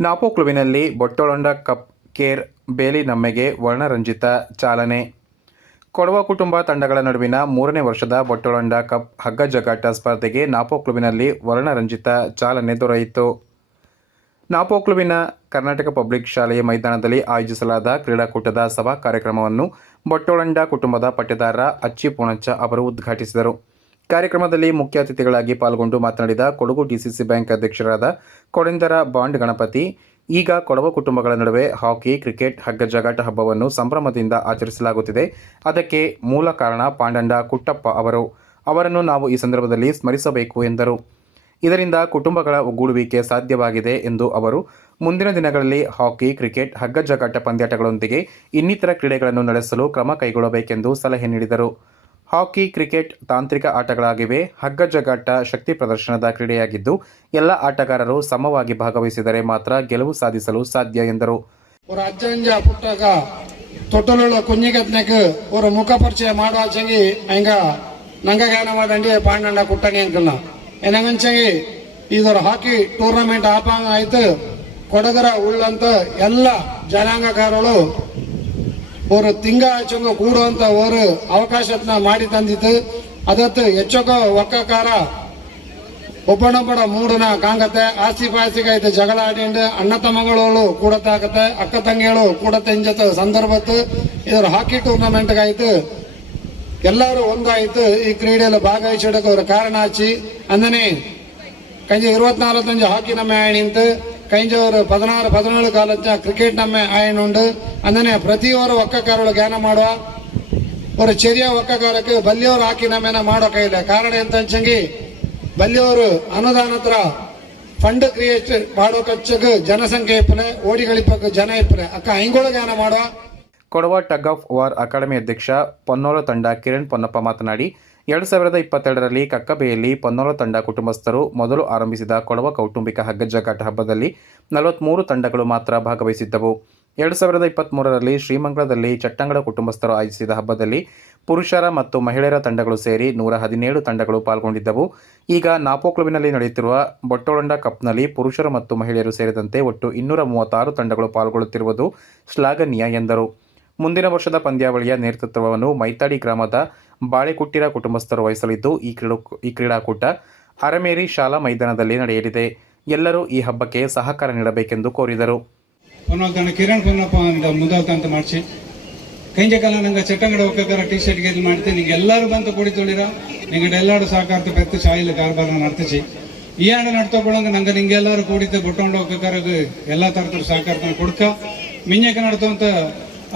ನಾಪೋ ಕ್ಲುಬಿನಲ್ಲಿ ಬೊಟ್ಟೊಳೊಂಡ cup care ಬೇಲಿ ನಮ್ಮೆಗೆ ವರ್ಣರಂಜಿತ ಚಾಲನೆ. ಕೊಡವ ಕುಟುಂಬ ತಂಡಗಳ ನಡುವಿನ ಮೂರನೇ ವರ್ಷದ ಬೊಟ್ಟೊಳೊಂಡ ಕಪ್ ಹಗ್ಗ ಜಗಾಟ ಸ್ಪರ್ಧೆಗೆ ನಾಪೋ ಕ್ಲುಬಿನಲ್ಲಿ ವರ್ಣರಂಜಿತ ಚಾಲನೆ ದೊರೆಯಿತು. ನಾಪೋ ಕ್ಲುಬಿನ ಕರ್ನಾಟಕ ಪಬ್ಲಿಕ್ ಶಾಲೆಯ ಮೈದಾನದಲ್ಲಿ ಆಯೋಜಿಸಲಾದ ಕ್ರೀಡಾಕೂಟದ ಸಭಾ ಕಾರ್ಯಕ್ರಮವನ್ನು ಬೊಟ್ಟೊಳಂಡ ಕುಟುಂಬದ ಪಟ್ಟೆದಾರ ಅಚ್ಚಿ ಪೂಣಚ್ಚ ಅವರು ಉದ್ಘಾಟಿಸಿದರು. ಕಾರ್ಯಕ್ರಮದಲ್ಲಿ ಮುಖ್ಯ ಅತಿಥಿಗಳಾಗಿ ಪಾಲ್ಗೊಂಡು ಮಾತನಾಡಿದ ಕೊಡಗು ಡಿಸಿಸಿ ಬ್ಯಾಂಕ್ ಅಧ್ಯಕ್ಷರಾದ ಕೊಡೆಂದರ ಬಾಂಡ್ ಗಣಪತಿ, ಈಗ ಕೊಡವ ಕುಟುಂಬಗಳ ನಡುವೆ ಹಾಕಿ, ಕ್ರಿಕೆಟ್ ಹಗ್ಗ ಜಗಾಟ ಹಬ್ಬವನ್ನು ಸಂಭ್ರಮದಿಂದ ಆಚರಿಸಲಾಗುತ್ತಿದೆ. ಅದಕ್ಕೆ ಮೂಲ ಕಾರಣ ಪಾಂಡಂಡ ಕುಟ್ಟಪ್ಪ ಅವರು. ಅವರನ್ನು ನಾವು ಈ ಸಂದರ್ಭದಲ್ಲಿ ಸ್ಮರಿಸಬೇಕು ಎಂದರು. ಇದರಿಂದ ಕುಟುಂಬಗಳ ಒಗ್ಗೂಡುವಿಕೆ ಸಾಧ್ಯವಾಗಿದೆ ಎಂದು ಅವರು. ಮುಂದಿನ ದಿನಗಳಲ್ಲಿ ಹಾಕಿ, ಕ್ರಿಕೆಟ್ ಹಗ್ಗ ಜಗಾಟ ಪಂದ್ಯಾಟಗಳೊಂದಿಗೆ ಇನ್ನಿತರ ಕ್ರೀಡೆಗಳನ್ನು ನಡೆಸಲು ಕ್ರಮ ಕೈಗೊಳ್ಳಬೇಕೆಂದು ಸಲಹೆ ನೀಡಿದರು. ಹಾಕಿ ಕ್ರಿಕೆಟ್ ತಾಂತ್ರಿಕ ಆಟಗಳಾಗಿವೆ. ಹಗ್ಗಜಗಾಟ ಶಕ್ತಿ ಪ್ರದರ್ಶನದ ಕ್ರೀಡೆಯಾಗಿದ್ದು, ಎಲ್ಲ ಆಟಗಾರರು ಸಮವಾಗಿ ಭಾಗವಹಿಸಿದರೆ ಮಾತ್ರ ಗೆಲುವು ಸಾಧಿಸಲು ಸಾಧ್ಯ, ಎಂದರು. ಮುಖಪರಿಚಯ ಪಾಂಡಣ್ಣ ಈ ಇದರ ಹಾಕಿ ಟೂರ್ನಮೆಂಟ್ ಆಪಾಂಗ ಆಯ್ತು. ಕೊಡಗರ ಉಳ್ಳಂತ ಎಲ್ಲ ಜನಾಂಗಕಾರರು ಅವರು ತಿಂಗ ಆಚೆಗೂ ಕೂಡುವಂತ ಅವರು ಅವಕಾಶತ್ನ ಮಾಡಿ ತಂದಿತ್ತು. ಅದತ್ತು ಹೆಚ್ಚಕ ಒಕ್ಕಕಾರ ಒಬ್ಬನೊಬ್ಬನ ಮೂಡನ ಕಾಂಗತ್ತೆ. ಆಸ್ತಿ ಪಾಸ್ತಿಗೆ ಜಗಳ ಆಡಿಂಡು ಅಣ್ಣ ತಮ್ಮಗಳು ಕೂಡತ್ತಾಗತ್ತೆ ಅಕ್ಕ ತಂಗಿಗಳು ಕೂಡತ್ತೆ ತೆಂಜತ ಸಂದರ್ಭತ್ತು ಇದರ ಹಾಕಿ ಟೂರ್ನಮೆಂಟ್ಗಾಯ್ತು ಎಲ್ಲರೂ ಒಂದಾಯಿತು. ಈ ಕ್ರೀಡೆಯಲ್ಲಿ ಭಾಗವಹಿಸಿಡಕ್ಕೆ ಅವರು ಕಾರಣ ಹಚ್ಚಿ ಅಂದನೆ, ಕಂಜಿ ಇರುವತ್ನಾಲ್ವತ್ತಂಜು ಹಾಕಿ ನಮ್ಮ ಅಂತ ಕಂಜ ಅವರು ಪದಿನಾರು ಪದಿನೇಳು ಕಾಲತ್ತ ಕ್ರಿಕೆಟ್ ನಮ್ಮ ಆಯಣುಂಡು ಅಂದನೆ ಪ್ರತಿಯೊರು ಒಕ್ಕಕಾರಗಳು ಜ್ಞಾನ ಮಾಡುವ ஒரு ചെറിയ ಒಕ್ಕಕಾರಕ್ಕೆ ಬಲ್ಲಿಯವರು ಹಾಕಿ ನಮ್ಮೇನ ಮಾಡೋ ಕೈಲ ಕಾರಣ ಎಂತ ಅಂಚಂಗಿ ಬಲ್ಲಿಯವರು ಅನುದಾನತ್ರ ಫಂಡ್ ಕ್ರಿಯೇಟ್ ಮಾಡೋ ಖರ್ಚಕ್ಕೆ ಜನಸಂಖ್ಯೆ ಇಪ್ಪಲೆ ಓಡಿಗಳಿಪ್ಪಕ್ಕೆ ಜನ ಇಪ್ಪಲೆ ಅಕ್ಕ ಹಿಂಗೋಳು ಜ್ಞಾನ ಮಾಡುವ Kodava tug of war academy ಅಧ್ಯಕ್ಷ ಪೊನ್ನೋಲ ತಂಡ ಕಿರಣ್ ಪೊನ್ನಪ್ಪ ಮಾತನಾಡಿ, ಎರಡು ಸಾವಿರದ ಇಪ್ಪತ್ತೆರಡರಲ್ಲಿ ಕಕ್ಕಬೆಯಲ್ಲಿ ಪೊನ್ನೋಲ ತಂಡ ಕುಟುಂಬಸ್ಥರು ಮೊದಲು ಆರಂಭಿಸಿದ ಕೊಡವ ಕೌಟುಂಬಿಕ ಹಗ್ಗಜಗಾಟ ಹಬ್ಬದಲ್ಲಿ ನಲವತ್ತ್ಮೂರು ತಂಡಗಳು ಮಾತ್ರ ಭಾಗವಹಿಸಿದ್ದವು. ಎರಡು ಸಾವಿರದ ಇಪ್ಪತ್ತ್ಮೂರರಲ್ಲಿ ಶ್ರೀಮಂಗಳದಲ್ಲಿ ಚಟ್ಟಂಗಡ ಕುಟುಂಬಸ್ಥರು ಆಯೋಜಿಸಿದ ಹಬ್ಬದಲ್ಲಿ ಪುರುಷರ ಮತ್ತು ಮಹಿಳೆಯರ ತಂಡಗಳು ಸೇರಿ ನೂರ ಹದಿನೇಳು ತಂಡಗಳು ಪಾಲ್ಗೊಂಡಿದ್ದವು. ಈಗ ನಾಪೋ ಕ್ಲಬ್ನಲ್ಲಿ ನಡೆಯುತ್ತಿರುವ ಬೊಟ್ಟೊಳಂಡ ಕಪ್ನಲ್ಲಿ ಪುರುಷರು ಮತ್ತು ಮಹಿಳೆಯರು ಸೇರಿದಂತೆ ಒಟ್ಟು ಇನ್ನೂರ ಮೂವತ್ತಾರು ತಂಡಗಳು ಪಾಲ್ಗೊಳ್ಳುತ್ತಿರುವುದು ಶ್ಲಾಘನೀಯ ಎಂದರು. ಮುಂದಿನ ವರ್ಷದ ಪಂದ್ಯಾವಳಿಯ ನೇತೃತ್ವವನ್ನು ಮೈತಾಡಿ ಗ್ರಾಮದ ಬಾಳೆಕುಟ್ಟಿರ ಕುಟುಂಬಸ್ಥರು ವಹಿಸಲಿದ್ದು, ಈ ಕ್ರೀಡಾ, ಈ ಕ್ರೀಡಾಕೂಟ ಅರಮೇರಿ ಶಾಲಾ ಮೈದಾನದಲ್ಲಿ ನಡೆಯಲಿದೆ. ಎಲ್ಲರೂ ಈ ಹಬ್ಬಕ್ಕೆ ಸಹಕಾರ ನೀಡಬೇಕೆಂದು ಕೋರಿದರು. ಕಿರಣ್ ಅಂತ ಮಾಡಿಸಿ. ಕೈಂಜ ಕಾಲ ನಂಗೆ ಚಟ್ಟಂಗಡ ಒಕ್ಕಕರ ಟಿ ಶರ್ಟ್ ಗೆದ್ದು ಮಾಡ್ತೀನಿ ನಿಂಗೆ ಎಲ್ಲರೂ ಬಂತು ಕೂಡಿ ತೊಳಿರ. ನಿಂಗೆ ಎಲ್ಲರೂ ಸಾಕಾರ್ತ ಪೆತ್ತು ಶಾಯಿಲ್ ಕಾರ್ಬಾರ ನಡ್ತಿಸಿ ಈ ಆಂಡ ನಡ್ತೊಗೊಳಂಗ ನಂಗೆ ನಿಂಗೆ ಎಲ್ಲರೂ ಕೂಡಿದ್ದು, ಬೊಟ್ಟೊಂಡ ಒಕ್ಕಕರಗ ಎಲ್ಲ ತರತರ ಸಹಕಾರ ಕೊಡ್ಕ. ಮಿಂಜಕ ನಡ್ತಂತ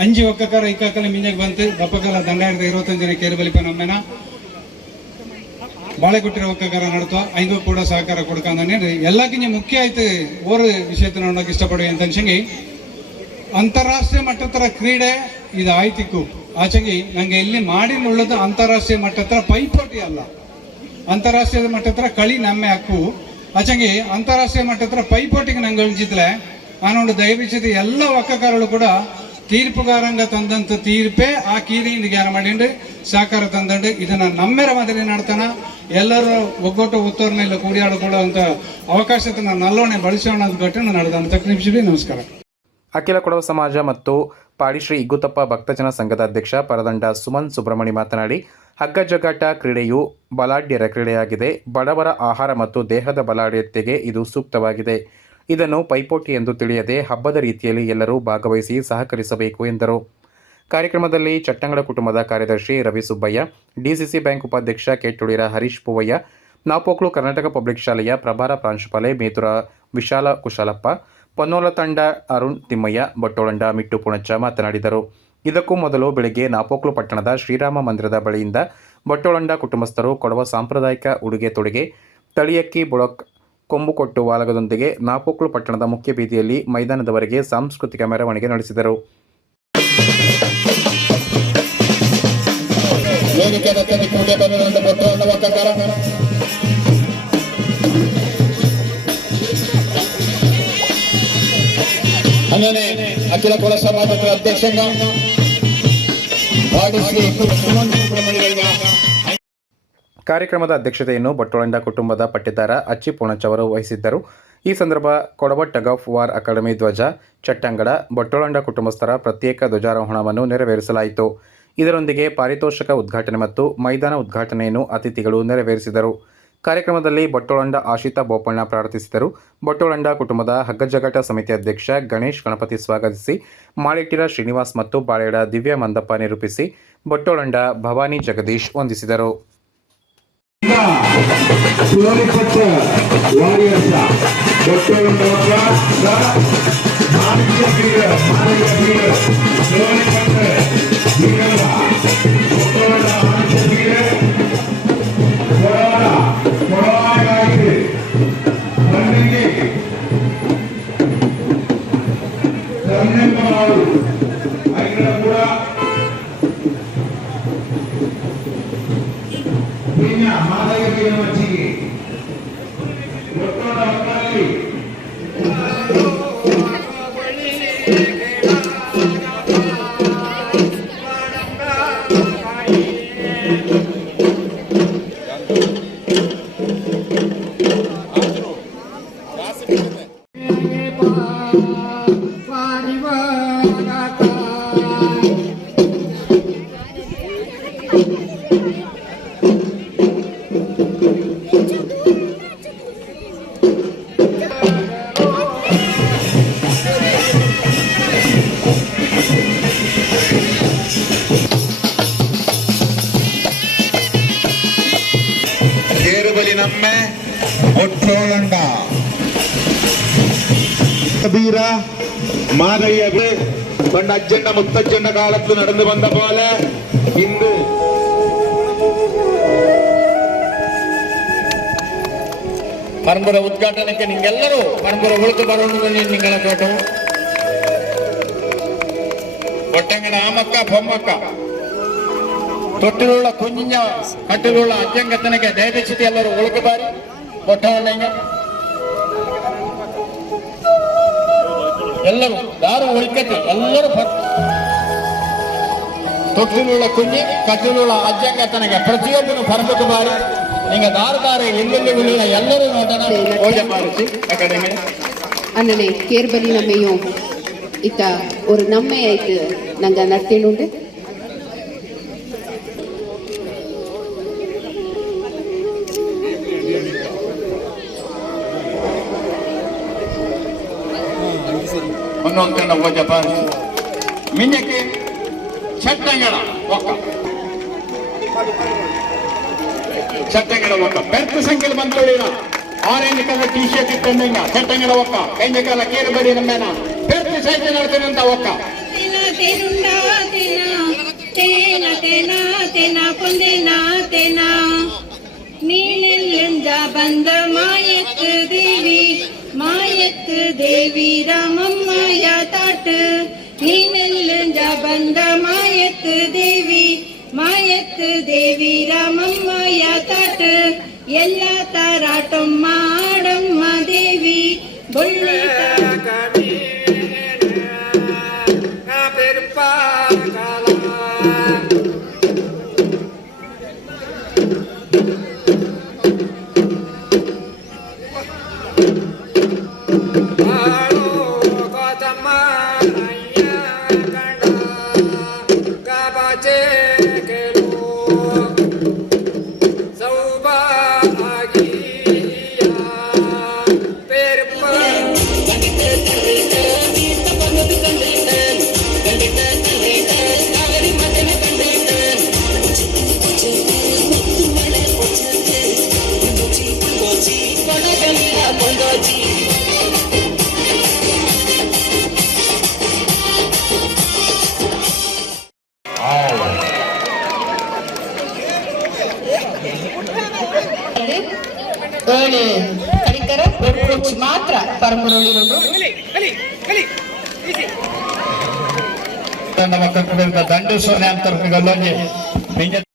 ಅಂಜಿ ಒಕ್ಕಕಾರ, ಇಕ್ಕಾಕಲ ಮಿಂಜಾಗ ಬಂತು. ದಪ್ಪಕಲ ದಂಡಾಯಿರದ ಇರುವತ್ತೊಂದು ಜನ ಕೇರಿ ಬಲಿಪ ನಮ್ಮೆನ. ಬಾಳೆ ಕೊಟ್ಟಿರೋ ಒಕ್ಕಕಾರ ನಡತೋ. ಐದು ಕೂಡ ಸಹಕಾರ ಕೊಡ್ಕಂದ್ರೆ ಎಲ್ಲಕ್ಕಿಂತ ಮುಖ್ಯ ಆಯ್ತು ಓರ್ ವಿಷಯತನ ನೋಡಕ್ ಇಷ್ಟಪಡುವೆ ಅಂತ ಅನ್ಸಂಗಿ, ಅಂತಾರಾಷ್ಟ್ರೀಯ ಮಟ್ಟದ ಕ್ರೀಡೆ ಇದು ಆಯ್ತಿಕ್ಕು ಆಚೆಗೆ ನಂಗೆ ಇಲ್ಲಿ ಮಾಡಿನುಳ್ಳದು ಅಂತಾರಾಷ್ಟ್ರೀಯ ಮಟ್ಟದ ಪೈಪೋಟಿ ಅಲ್ಲ. ಅಂತಾರಾಷ್ಟ್ರೀಯ ಮಟ್ಟದ ಕಳಿ ನಮ್ಮೆ ಹಕ್ಕು. ಆಚೆಗೆ ಅಂತಾರಾಷ್ಟ್ರೀಯ ಮಟ್ಟದ ಪೈಪೋಟಿಗೆ ನಂಗೆ ಅಳಿಸಿದ್ಲೆ ನಾನೊಂದು ದಯವಿಸಿದ ಎಲ್ಲ ಒಕ್ಕಕಾರಗಳು ಕೂಡ ತೀರ್ಪುಗಾರಂಗ ತಂದಂತ ತೀರ್ಪೇ ಆ ಕೀರಿಯಿಂದ ಜ್ಞಾನ ಮಾಡಿಂಡು ಸಹಕಾರ ತಂದಂಡು ಇದನ್ನ ನಮ್ಮೆರ ಮಾದರಿ ನಡ್ತಾನ, ಎಲ್ಲರೂ ಒಗ್ಗಟ್ಟು ಆಡಿಕೊಳ್ಳುವಂಥ ಕೂಡಿಯಾಡಿಕೊಳ್ಳುವಂತ ಅವಕಾಶತನ ನಲ್ಲೋಣೆ ಬಳಸೋಣ ಅಂತ ಘಟನೆ ನಡೆದಂಥ ತಕ್ಕ ನಿಮಿಷ ನಮಸ್ಕಾರ. ಅಖಿಲ ಕೊಡವ ಸಮಾಜ ಮತ್ತು ಪಾಡಿಶ್ರೀ ಇಗ್ಗುತಪ್ಪ ಭಕ್ತಜನ ಸಂಘದ ಅಧ್ಯಕ್ಷ ಪರದಂಡ ಸುಮನ್ ಸುಬ್ರಹ್ಮಣಿ ಮಾತನಾಡಿ, ಹಗ್ಗ ಜಗಾಟ ಕ್ರೀಡೆಯು ಬಲಾಢ್ಯರ ಕ್ರೀಡೆಯಾಗಿದೆ. ಬಡವರ ಆಹಾರ ಮತ್ತು ದೇಹದ ಬಲಾಢ್ಯತೆಗೆ ಇದು ಸೂಕ್ತವಾಗಿದೆ. ಇದನ್ನು ಪೈಪೋಟಿ ಎಂದು ತಿಳಿಯದೆ ಹಬ್ಬದ ರೀತಿಯಲ್ಲಿ ಎಲ್ಲರೂ ಭಾಗವಹಿಸಿ ಸಹಕರಿಸಬೇಕು ಎಂದರು. ಕಾರ್ಯಕ್ರಮದಲ್ಲಿ ಚಟ್ಟಂಗಡ ಕುಟುಂಬದ ಕಾರ್ಯದರ್ಶಿ ರವಿ ಸುಬ್ಬಯ್ಯ, ಡಿಸಿಸಿ ಬ್ಯಾಂಕ್ ಉಪಾಧ್ಯಕ್ಷ ಕೆಟ್ಟುಳಿರ ಹರೀಶ್ ಪೂವಯ್ಯ, ನಾಪೋಕ್ಲು ಕರ್ನಾಟಕ ಪಬ್ಲಿಕ್ ಶಾಲೆಯ ಪ್ರಭಾರ ಪ್ರಾಂಶುಪಾಲೆ ಮೇತುರ ವಿಶಾಲ ಕುಶಾಲಪ್ಪ ಪನ್ನೋಲ ತಂಡ ಅರುಣ್ ತಿಮ್ಮಯ್ಯ, ಬಟ್ಟೋಳಂಡ ಮಿಟ್ಟು ಪುಣಚ್ಚ ಮಾತನಾಡಿದರು. ಇದಕ್ಕೂ ಮೊದಲು ಬೆಳಗ್ಗೆ ನಾಪೋಕ್ಲು ಪಟ್ಟಣದ ಶ್ರೀರಾಮ ಮಂದಿರದ ಬಳಿಯಿಂದ ಬಟ್ಟೋಳಂಡ ಕುಟುಂಬಸ್ಥರು ಕೊಡವ ಸಾಂಪ್ರದಾಯಿಕ ಉಡುಗೆ ತೊಡುಗೆ, ತಳಿಯಕ್ಕಿ ಬುಳಕ್ ಕೊಂಬು ಕೊಟ್ಟು ವಾಲಗದೊಂದಿಗೆ ನಾಪೋಕ್ಲು ಪಟ್ಟಣದ ಮುಖ್ಯ ಬೀದಿಯಲ್ಲಿ ಮೈದಾನದವರೆಗೆ ಸಾಂಸ್ಕೃತಿಕ ಮೆರವಣಿಗೆ ನಡೆಸಿದರು. ಅಖಿಲ ಕುಲ ಸಮಾಜದ ಅಧ್ಯಕ್ಷ ಕಾರ್ಯಕ್ರಮದ ಅಧ್ಯಕ್ಷತೆಯನ್ನು ಬಟ್ಟೋಳಂಡ ಕುಟುಂಬದ ಪಟ್ಟಿದಾರ ಅಚ್ಚಿ ಪೂಣಚ್ ಅವರು ವಹಿಸಿದ್ದರು. ಈ ಸಂದರ್ಭ Kodava tug of war academy ಧ್ವಜ, ಚಟ್ಟಂಗಡ, ಬಟ್ಟೋಳಂಡ ಕುಟುಂಬಸ್ಥರ ಪ್ರತ್ಯೇಕ ಧ್ವಜಾರೋಹಣವನ್ನು ನೆರವೇರಿಸಲಾಯಿತು. ಇದರೊಂದಿಗೆ ಪಾರಿತೋಷಕ ಉದ್ಘಾಟನೆ ಮತ್ತು ಮೈದಾನ ಉದ್ಘಾಟನೆಯನ್ನು ಅತಿಥಿಗಳು ನೆರವೇರಿಸಿದರು. ಕಾರ್ಯಕ್ರಮದಲ್ಲಿ ಬಟ್ಟೋಳಂಡ ಆಶಿತಾ ಬೋಪಣ್ಣ ಪ್ರಾರ್ಥಿಸಿದರು. ಬಟ್ಟೋಳಂಡ ಕುಟುಂಬದ ಹಗ್ಗಜಗಟ ಸಮಿತಿ ಅಧ್ಯಕ್ಷ ಗಣೇಶ್ ಗಣಪತಿ ಸ್ವಾಗತಿಸಿ ಮಾಳಿಟ್ಟಿರ ಶ್ರೀನಿವಾಸ್ ಮತ್ತು ಬಾಳೆಡ ದಿವ್ಯ ಮಂದಪ್ಪ ನಿರೂಪಿಸಿ, ಬಟ್ಟೋಳಂಡ ಭವಾನಿ ಜಗದೀಶ್ ವಂದಿಸಿದರು. ಸೋಲಿಪಟ್ಟ ವಾರಿಯರ್ಸ ದೊಡ್ಡಗೊಂಡವರ ಮಾನವೀಯ ಕ್ರೀಡೆ ಮಾನವೀಯ ಕ್ರೀಡೆ ಸೋಲಿಪಟ್ಟ ವೀರರ ದೊಡ್ಡಗೊಂಡ ಮಾನವೀಯ ಕ್ರೀಡೆ ಕೊಡವರ ಕೊಡವಾಗಿ ಮಣ್ಣಿಗೆ ಧನ್ಯವಾದಗಳು ಐಗಳ ಕೂಡ கபீரா மாதையது பண்ட அஜெண்ட முத்தஜெண்ட காலத்தில் நடந்து வந்த போல இந்து ಪರಂಪರೆ ಉದ್ಘಾಟನೆಗೆ ನಿಮ್ಗೆಲ್ಲರೂ ಪರಂಪರೆ ಉಳಿದು ಬರೋಣದಲ್ಲಿ ನಿಂಗಳ ತೋಟು ಒಟ್ಟಂಗನ ಆಮಕ್ಕ ಬೊಮ್ಮಕ್ಕ ತೊಟ್ಟಿಲುಳ್ಳ ಕುಂಜಿಂಜ ಕಟ್ಟಿಲುಳ್ಳ ಅಜ್ಜಂಗತನಿಗೆ ದಯದಚಿತಿ ಎಲ್ಲರೂ ಉಳುಕು ಬಾರಿ ಒಟ್ಟ ಎಲ್ಲರೂ ಯಾರು ಉಳಿಕತೆ ಎಲ್ಲರೂ ತೊಟ್ಟಿಲುಳ್ಳ ಕುಂಜಿ ಕಟ್ಟಿಲುಳ್ಳ ಅಜ್ಜಂಗ ತನಗೆ ಪ್ರತಿಯೊಬ್ಬನು ಪರಮಕ ಬಾರಿ ನಿಂಗೆ ದಾರದಾರೆ ಎಲ್ಲೆಲ್ಲಿ ಉಳಿಯುವ ಎಲ್ಲರೂ ನೋಡೋಣ ಓಜೆ ಮಾಡಿಸಿ ಅಕಾಡೆಮಿ அண்ணனே கேர்பலி நம்மையும் இத்த ஒரு நம்மை ஆயிட்டு நாங்கள் நடத்தினுண்டு ಒಂದೊಂದು ಕಂಡ ಪೂಜೆ ಮಾಡಿಸಿ ಮಿನ್ನಕ್ಕೆ ಚಟ್ಟಂಗಡ ಒಕ್ಕ ಚಟ್ಟಂಗಡ ಒಕ್ಕ ಬೆರ್ತ ಸಂಖ್ಯೆಯಲ್ಲಿ ಬಂದ್ಕೊಳ್ಳಿನ orange colour T shirt ಇಟ್ಟಂಗ Chattangada ಒಕ್ಕ ಕೈಂಜ ಕಾಲ ಕೇರು ಬಡಿ ನಮ್ಮೇನ ಬೆರ್ತ ಸೈಕಲ್ ನಡ್ತೀನಿ ಅಂತ ಒಕ್ಕ ತೇನ ತೇನುಂಡ ತೇನ ತೇನ ತೇನ ತೇನ ಕೊಂದೇನ ತೇನ ನೀನೆಲ್ಲಿಂದ ಬಂದ ಮಾಯಕ್ಕೆ ದೇವಿ ಮಾಯಕ್ಕೆ ದೇವಿ ಬಂದ ಮಾಯಕ್ಕೆ ದೇವಿ ಮಾಯಕ್ಕೆ ದೇವಿ ರಾಮಮ್ಮಯ ತಾಟ ಎಲ್ಲ ತಾರಾಟಮ್ಮ ಆಡಮ್ಮ ದೇವಿ ಬೊಳ್ಳಿ আছে ಪರಮುರುಳಿರುವುದು ನಮ್ಮ ಕರ್ಕೊಂಡು ದಂಡು ಸೋನೆ ಅಂತ ಗಲ್ಲೊಂಜಿ ಬಂದಿದ್ದು